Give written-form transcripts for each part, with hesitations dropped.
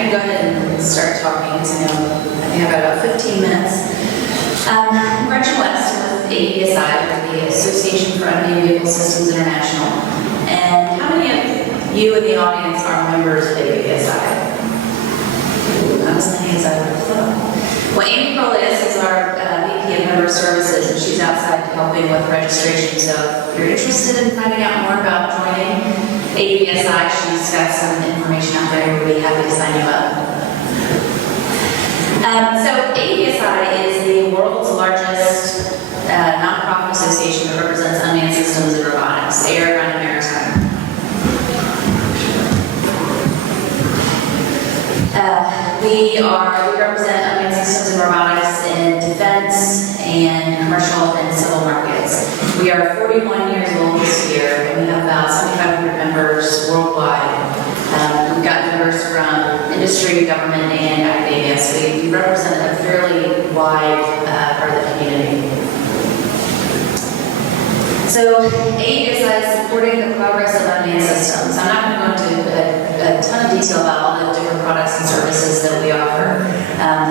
I can go ahead and start talking because I think I've got about 15 minutes. I'm Gretchen West with AVSI, the Association for Unmanned Vehicle Systems International. And how many of you in the audience are members of AVSI? Not as many as I would have thought. Well, Amy Perlis is our VP of Member Services, and she's outside helping with registration. So if you're interested in finding out more about joining AVSI, she's got some information out there. We'll be happy to sign you up. So AVSI is the world's largest nonprofit association that represents unmanned systems and robotics, air, ground, and maritime. We represent unmanned systems and robotics in defense and commercial and civil markets. We are 41 years old this year, and we have about 7,500 members worldwide. We've got members from industry, government, and academia, so we represent a fairly wide part of the community. So AVSI is supporting the progress of unmanned systems. I'm not going to go into a ton of detail about all the different products and services that we offer.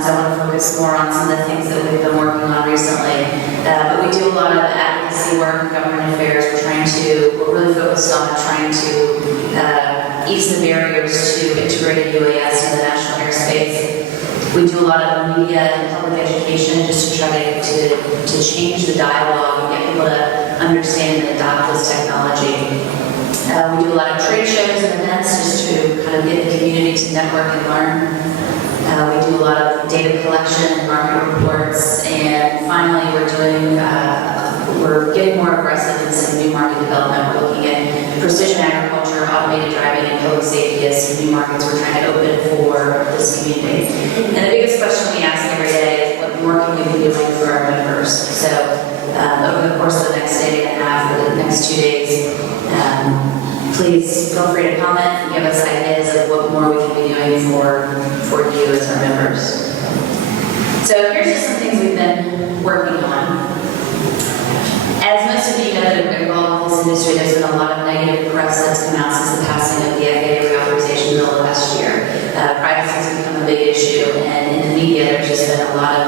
So I want to focus more on some of the things that we've been working on recently. But we do a lot of advocacy work in government affairs. We're really focused on trying to ease the barriers to integrated UAS in the national airspace. We do a lot of media and public education just to try to change the dialogue and get people to understand and adopt this technology. We do a lot of trade shows and events just to kind of get the community to network and learn. We do a lot of data collection and market reports. And finally, we're getting more aggressive in some new market development. We're looking at precision agriculture, automated driving, and public safety as some new markets we're trying to open for this community. And the biggest question we ask every day is, what more can we be doing for our members? So over the course of the next day and a half, or the next 2 days, please feel free to comment and give us ideas of what more we can be doing for you as our members. So here's just some things we've been working on. As most of you know that are involved in this industry, there's been a lot of negative press that's come out since the passing of the FAA reauthorization bill last year. Privacy has become a big issue, and in the media there's just been a lot of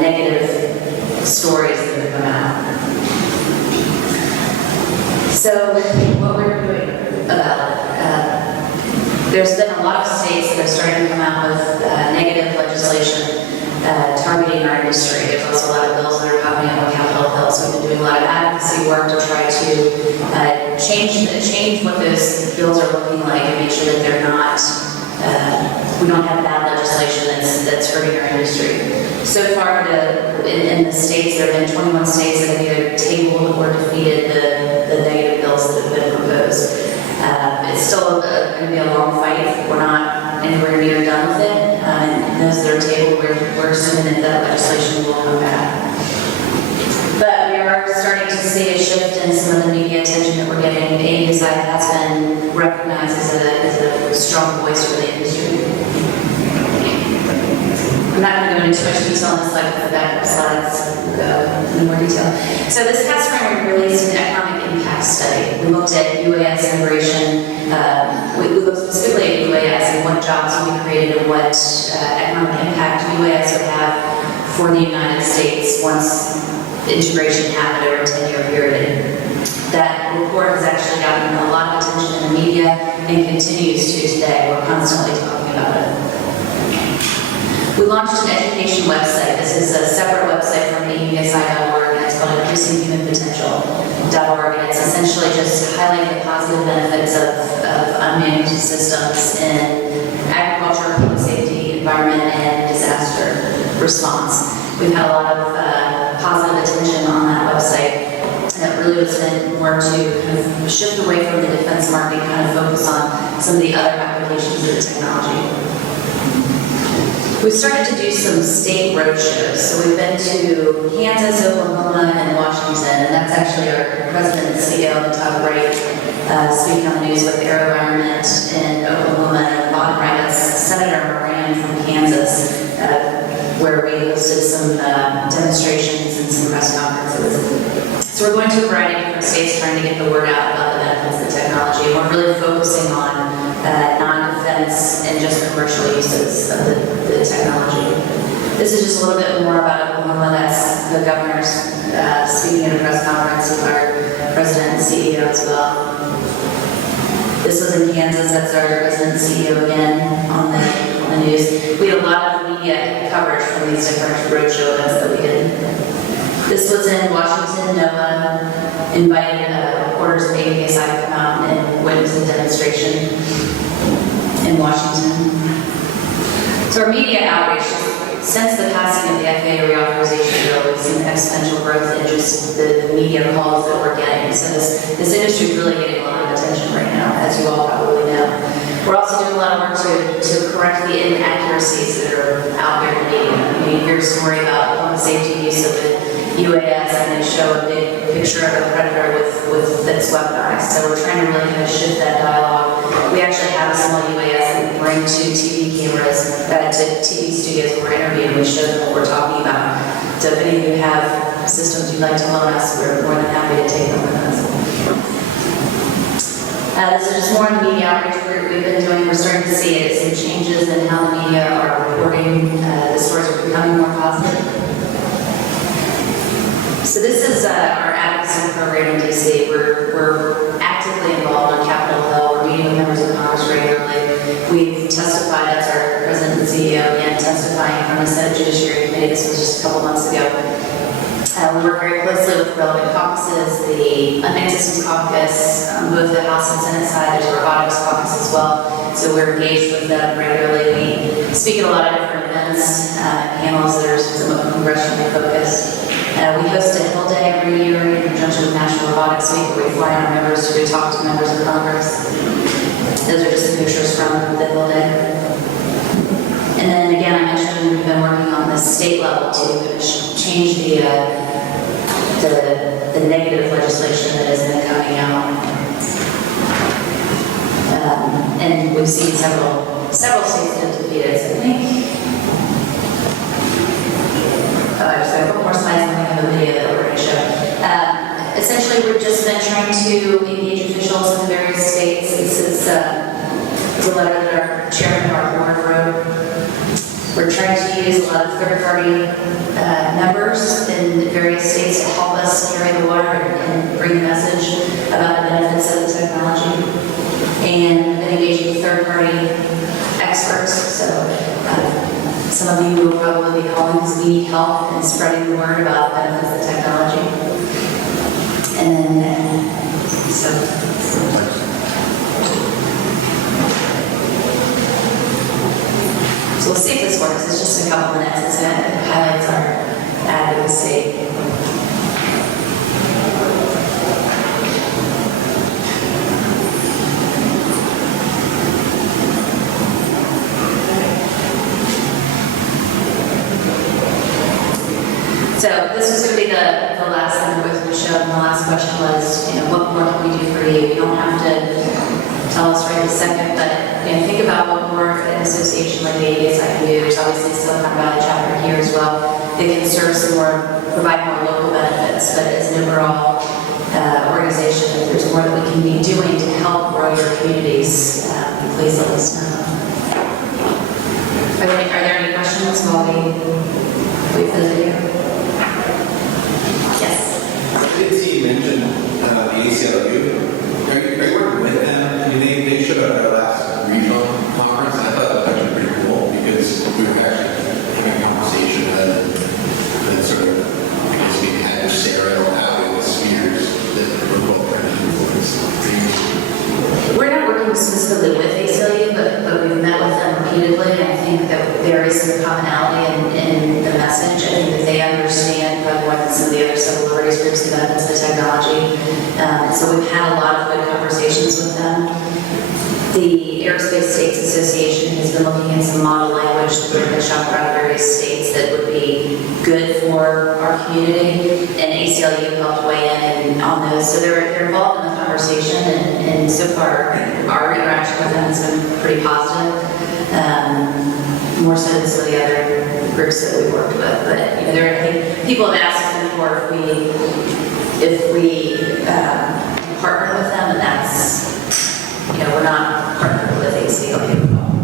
negative stories that have come out. So what we're doing about it, there's been a lot of states that are starting to come out with negative legislation targeting our industry. There's also a lot of bills that are popping up on Capitol Hill, so we've been doing a lot of advocacy work to try to change what those bills are looking like and make sure that they're not, we don't have bad legislation that's hurting our industry. So far in the states, there have been 21 states that have either tabled or defeated the negative bills that have been proposed. It's still going to be a long fight. We're not anywhere near done with it. And those that are tabled, we're assuming that legislation will come back. But we are starting to see a shift in some of the media attention that we're getting. AVSI has been recognized as a strong voice for the industry. I'm not going to go into too much detail on this slide, but the back of the slides will go into more detail. So this past spring, we released an economic impact study. We looked at UAS integration. We looked specifically at UAS and what jobs would be created and what economic impact UAS would have for the United States once integration happened over a 10-year period. That report has actually gotten a lot of attention in the media and continues to today. We're constantly talking about it. We launched an education website. This is a separate website from AVSI.org, and it's called increasinghumanpotential.org, and it's essentially just highlighting the positive benefits of unmanned systems in agriculture, public safety, environment, and disaster response. We've had a lot of positive attention on that website, and it really has been more to kind of shift away from the defense market and kind of focus on some of the other applications of the technology. We've started to do some state roadshows. So we've been to Kansas, Oklahoma, and Washington, and that's actually our president and CEO on the top right speaking on the news with AeroVironment in Oklahoma, and on the bottom right is Senator Moran from Kansas, where we hosted some demonstrations and some press conferences. So we're going to a variety of different states trying to get the word out about the benefits of the technology. And we're really focusing on non-defense events and just commercial uses of the technology. This is just a little bit more about Oklahoma. That's the governor's speaking at a press conference with our president and CEO as well. This was in Kansas. That's our president and CEO again on the news. We had a lot of media coverage from these different roadshow events that we did. This was in Washington. NOAA invited reporters of APSI to come out and witness a demonstration in Washington. So our media outreach, since the passing of the FAA reauthorization bill, we've seen exponential growth in just the media calls that we're getting. So this industry is really getting a lot of attention right now, as you all probably know. We're also doing a lot of work to correct the inaccuracies that are out there in the media. You hear a story about public safety use of the UAS, and they show a big picture of a predator that's weaponized. So we're trying to really kind of shift that dialogue. We actually have a small UAS that we bring to TV cameras, to TV studios for interview, and we show them what we're talking about. So if any of you have systems you'd like to loan us, we're more than happy to take them with us. This is just more on the media outreach we've been doing. We're starting to see some changes in how the media are reporting. The stories are becoming more positive. So this is our advocacy program in DC. We're actively involved on Capitol Hill. We're meeting with members of Congress regularly. We've testified as our president and CEO and testifying from the Senate Judiciary Committee. This was just a couple months ago. We work very closely with relevant caucuses, the Unmanned Systems Caucus, both the House and Senate side. There's a robotics caucus as well. So we're engaged with them regularly. We speak at a lot of different events, panels that are somewhat congressionally focused. We host a Hill Day every year in conjunction with National Robotics Week, where we fly our members to talk to members of Congress. Those are just the pictures from the Hill Day. And then again, I mentioned we've been working on the state level to change the negative legislation that has been coming out. And we've seen several states that have defeated, so I think. Just a couple more slides and we have a video that we're going to show. Essentially, we've just been trying to engage officials in various states. This is a letter that our chairman of our board wrote. We're trying to use a lot of third-party members in various states to help us carry the water and bring the message about the benefits of the technology. And been engaging with third-party experts. So some of you will probably be calling because we need help in spreading the word about the benefits of technology. And then, So we'll see if this works. It's just a couple minutes. It highlights our advocacy. So this was going to be the last thing that was going to show, and the last question was, what more can we do for you? You don't have to tell us right this second, but think about what more an association like the APSI can do. There's obviously Silicon Valley chapter here as well. They can serve some more, provide more local benefits, but as an overall organization, if there's more that we can be doing to help grow your communities, please let us know. Are there any questions while we wait for the video? Yes. I did see you mention the ACLU. Are you working with them? I mean, they showed up at our last regional conference, and I thought that was actually pretty cool because we were actually having a conversation that sort of, I guess, we had with Sarah having the spheres that were both We're not working specifically with ACLU, but we've met with them repeatedly, and I think that there is some commonality in the message. I think that they understand probably more than some of the other civil liberties groups the benefits of the technology. So we've had a lot of good conversations with them. The Aerospace States Association has been looking at some model language to bring the shop around various states that would be good for our community, and ACLU helped weigh in on those. So they're involved in the conversation, and so far our interaction with them has been pretty positive, more so than some of the other groups that we worked with. But I think people have asked us before if we partner with them, and that's we're not partnered with ACLU.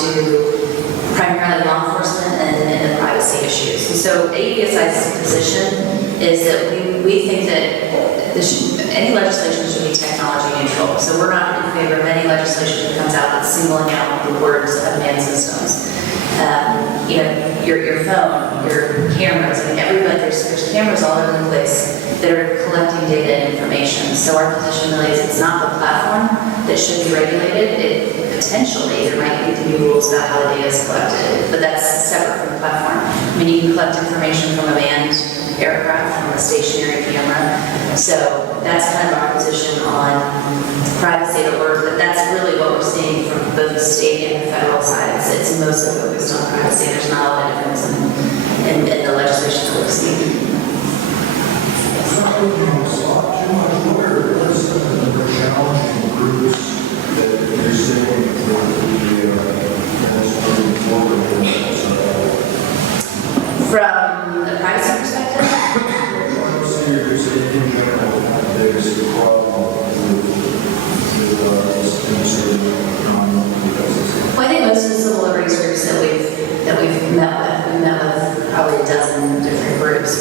to primarily law enforcement and the privacy issues. And so ABSI's position is that we think that any legislation should be technology neutral. So we're not in favor of any legislation that comes out that's singling out the words unmanned systems. Your phone, your cameras, I mean, everybody, there's cameras all over the place that are collecting data and information. So our position really is it's not the platform that should be regulated. Potentially, there might need to be rules about how the data is collected, but that's separate from the platform. I mean, you can collect information from a manned aircraft, from a stationary camera. So that's kind of our position on privacy at work, but that's really what we're seeing from both the state and the federal side. It's mostly focused on privacy. There's not a lot of difference in the legislation that we're seeing. What are some of the challenging groups that you're seeing From the privacy perspective? There's a problem Well, I think most of the civil liberties groups that we've met with probably a dozen different groups.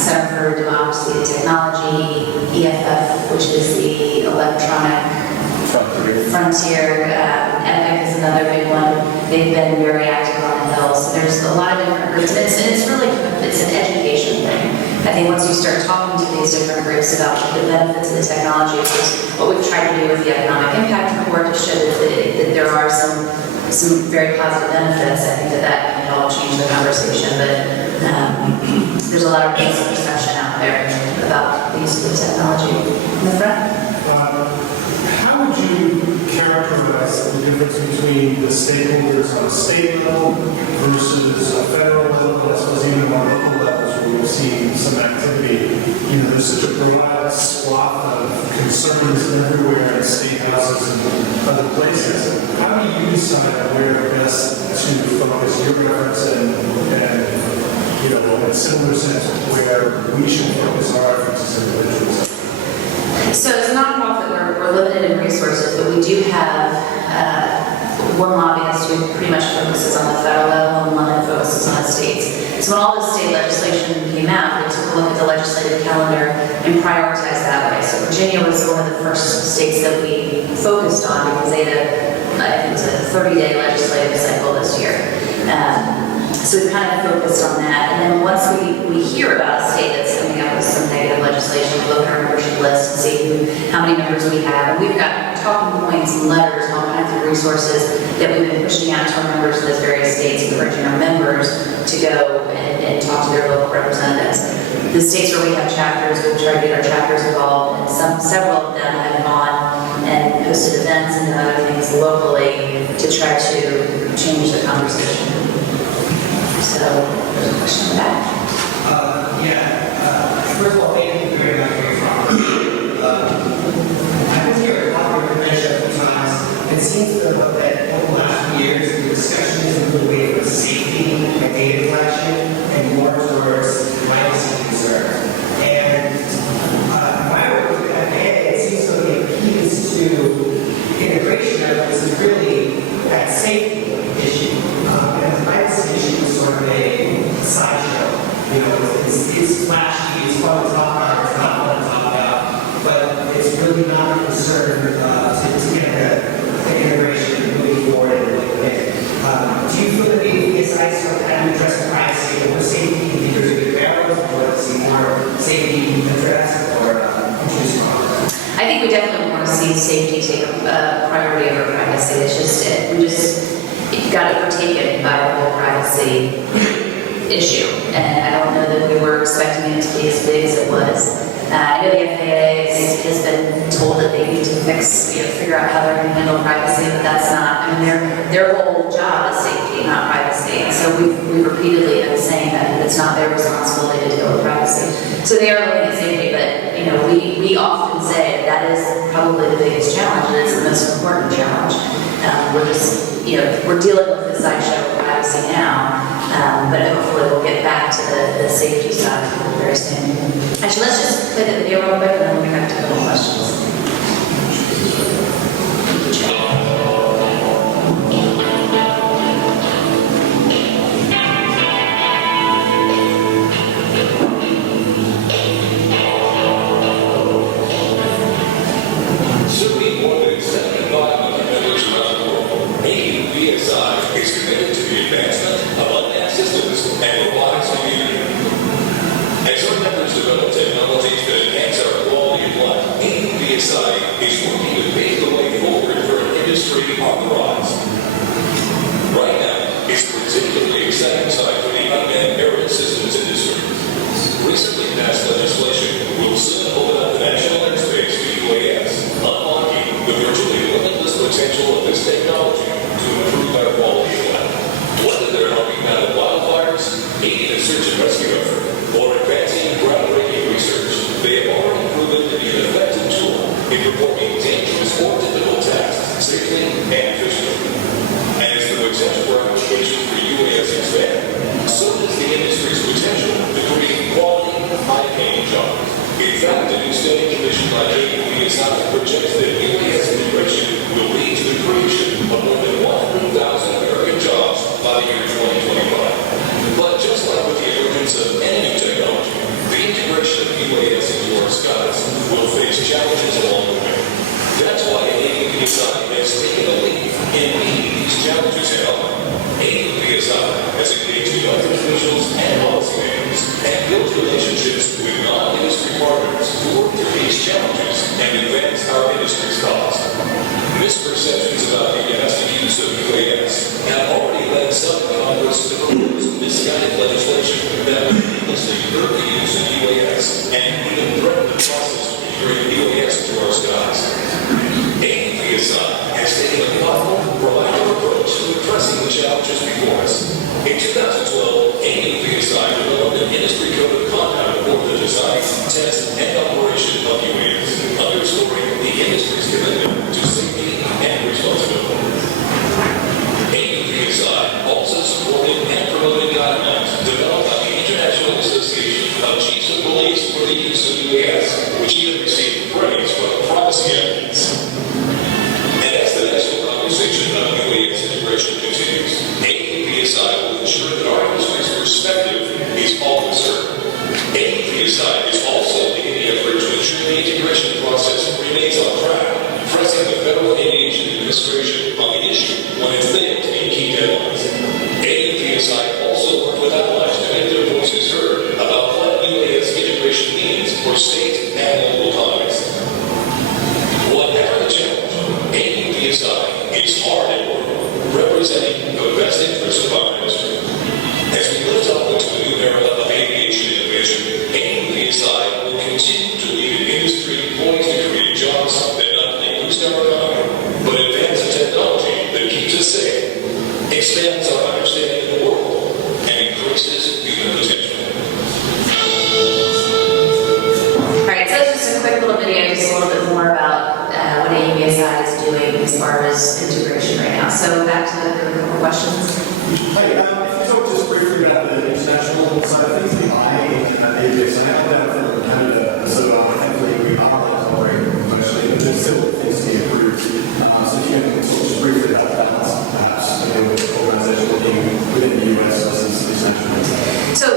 Center for Democracy and Technology, EFF, which is the Electronic Frontier, EPIC is another big one. They've been very active on the Hill. So there's a lot of different groups, and it's really an education thing. I think once you start talking to these different groups about the benefits of the technology, which is what we've tried to do with the economic impact report to show that there are some very positive benefits, I think that can help change the conversation. But there's a lot of misconception out there about the use of the technology. In the front? How would you characterize the difference between the stakeholders on a state level versus a federal level, and I suppose even on local levels where we've seen some activity? There's such a broad swath of concerns everywhere in state houses and other places. How do you decide where best to focus your efforts and in a similar sense where we should focus our efforts as individuals? So as a nonprofit, we're limited in resources, but we do have one lobbyist who pretty much focuses on the federal level and one that focuses on the states. So when all the state legislation came out, they took a look at the legislative calendar and prioritized that way. So Virginia was one of the first states that we focused on because they had I think it's a 30-day legislative cycle this year. So we kind of focused on that. And then once we hear about a state that's coming up with some negative legislation, we look at our membership list and see how many members we have. And we've got talking points and letters and all kinds of resources that we've been pushing out to our members in those various states, encouraging our members to go and talk to their local representatives. The states where we have chapters, we've tried to get our chapters involved, and several of them have gone and hosted events and other things locally to try to change the conversation. So, there's a question for that. First of all, thank you very much for your talk. I've been here at Locker Convention a few times. It seems that over the last few years, the discussion has moved away from safety and data collection and more towards privacy concerns. And if I were to FAA, it seems that the key is to integration of this is really that safety issue. And the privacy issue is sort of a sideshow. It's flashy, it's fun to talk about, it's not fun to talk about, but it's really not a concern to get the integration moving forward in a really way. Do you feel that the APSI sort of had to address privacy or safety in there's a good balance, or see more safety addressed, or introduce more? I think we definitely want to see safety take a priority over privacy. It's just it got overtaken by the whole privacy issue, and I don't know that we were expecting it to be as big as it was. I know the FAA has been told that they need to figure out how they're going to handle privacy, but that's not. I mean, their whole job is safety, not privacy. And so we've repeatedly been saying that it's not their responsibility to deal with privacy. So they are looking at safety, but we often say that is probably the biggest challenge, and it's the most important challenge. We're just we're dealing with the sideshow of privacy now, but hopefully we'll get back to the safety side very soon. Actually, let's just play the video real quick and then we'll get back to a couple questions. Thank you, Joe. is committed to the advancement of unmanned systems and robotics community. As our members develop technologies that enhance our quality of life, AUVSI is working to pave the way forward for an industry on the rise. Right now, it's a particularly exciting time for the unmanned aerial systems industry. Recently passed legislation will soon open up the national airspace to UAS, unlocking the virtually limitless potential of this technology to improve our quality of life. Whether they're helping battle wildfires, aiding a search and rescue effort, or advancing groundbreaking research, they have already proven to be an effective tool in performing dangerous or difficult tasks safely and efficiently. And as the potential for applications for UAS expand, so does the industry's potential to create quality, high-paying jobs. In fact, a new study commissioned by AUVSI projects that UAS integration will lead to the creation of more than 100,000 American jobs by the year 2025. But just like with the emergence of any new technology, the integration of UAS into our skies will face challenges along the way. That's why AUVSI has taken the lead in meeting these challenges head on. AUVSI has engaged elected officials and policymakers and built relationships with non-industry partners to work through these challenges and advance our industry's cause. Misperceptions about the domestic use of UAS have already led some Congress to propose misguided legislation that would needlessly curb the use of UAS and even threaten the process of bringing UAS to our skies. AUVSI has taken a thoughtful, proactive approach to addressing the challenges before us. In 2012, AUVSI developed an industry code of conduct for the design, test, and operation of UAS, underscoring the industry's commitment to safety and responsibility. AUVSI also supported and promoted guidelines developed by the International Association of Chiefs of Police for the use of UAS, which even received praise from privacy advocates. And as the national conversation on UAS integration continues, AUVSI will ensure that our industry's perspective is always heard. AUVSI is also leading the effort to ensure the integration process remains on track, pressing the Federal Aviation Administration on the issue when it's failed to meet key deadlines. AUVSI also worked with allies to make their voices heard about what UAS integration means for state and local economies. Whatever the challenge, AUVSI is hard at work, representing the best interests of our industry. As we lift up into a new era of aviation innovation, AUVSI will continue to lead an industry poised to create jobs that not only boost our economy, but advance a technology that keeps us safe, expands our understanding of the world, and increases human potential. All right, so that's just a quick little video, just a little bit more about what AUVSI is doing as far as integration right now. So back to the questions. Hi, if you talk just briefly about the international side of things behind AUVSI, I know that from Canada, so thankfully we are collaborating mostly, but there's still things to be improved. So if you can talk just briefly about that, perhaps, with organizations working within the US versus international. So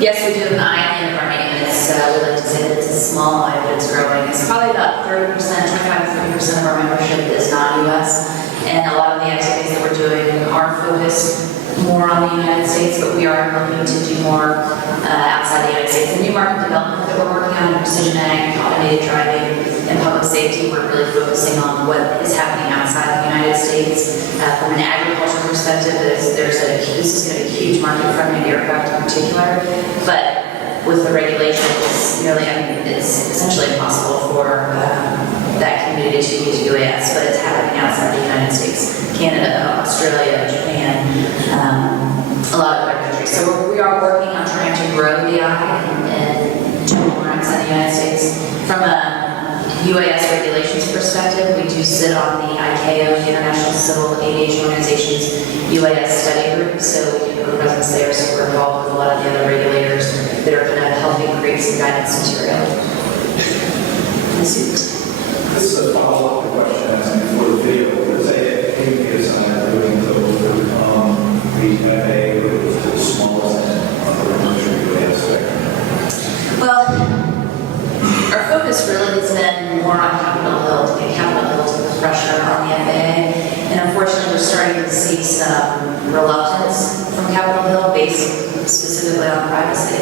yes, we do have an eye in our name, and it's, we like to say that it's a small eye, but it's growing. It's probably about 30%, 25-30% of our membership is non-US, and a lot of the activities that we're doing are focused more on the United States, but we are looking to do more outside the United States. The new market development that we're working on in precision ag, automated driving, and public safety, we're really focusing on what is happening outside the United States. From an agriculture perspective, this is going to be a huge market for unmanned aircraft in particular, but with the regulation, it's essentially impossible for that community to use UAS, but it's happening outside the United States, Canada, Australia, Japan, a lot of other countries. So we are working on trying to grow the eye and do more outside the United States. From a UAS regulations perspective, we do sit on the ICAO, the International Civil Aviation Organization's UAS study group, so we do have a presence there, so we're involved with a lot of the other regulators that are kind of helping create some guidance material. This is a follow-up question I asked before the video. Let's say AUVSI doing we have the smallest of the commercial UAS spectrum. Well, our focus really has been more on Capitol Hill to get Capitol Hill to put pressure on the FAA, and unfortunately we're starting to see some reluctance from Capitol Hill based specifically on privacy.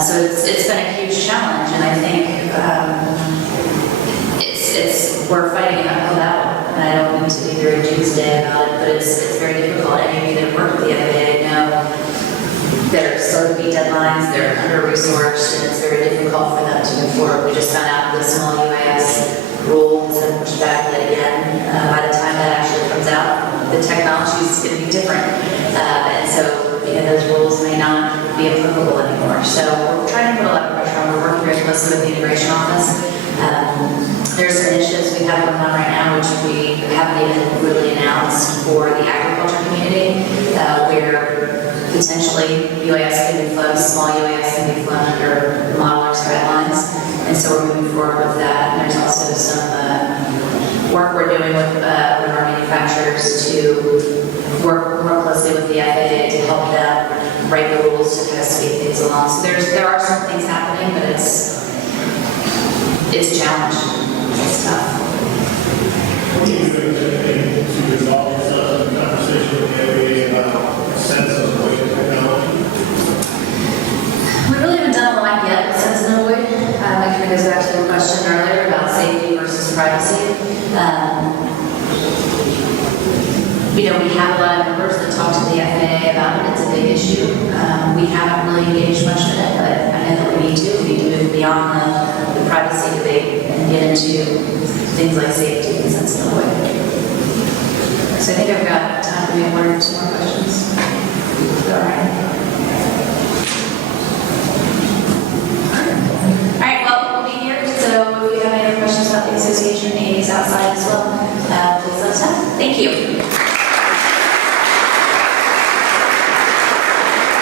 So it's been a huge challenge, and I think we're fighting an uphill battle, and I don't mean to be very doomsday about it, but it's very difficult. Any of you that work with the FAA know they're slow to meet deadlines, they're under-resourced, and it's very difficult for them to move forward. We just found out the small UAS rule has been pushed back yet again. By the time that actually comes out, the technology is going to be different, and so those rules may not be applicable anymore. So we're trying to put a lot of pressure on. We're working very closely with the integration office. There's some initiatives we have going on right now, which we haven't even really announced for the agriculture community, where potentially UAS can be flown, small UAS can be flown under modelers guidelines. And so we're moving forward with that. And there's also some work we're doing with our manufacturers to work more closely with the FAA to help them write the rules to kind of speed things along. So there are some things happening, but it's a challenge. It's tough. What do you think to resolve yourself in conversation with the FAA about sensitive avoid technology? We really haven't done a lot yet with sensitive avoid. It kind of goes back to the question earlier about safety versus privacy. We have a lot of members that talk to the FAA about it. It's a big issue. We haven't really engaged much in it, but I know that we need to. We need to move beyond the privacy debate and get into things like safety and sensitive avoid. So I think I've got time for maybe one or two more questions.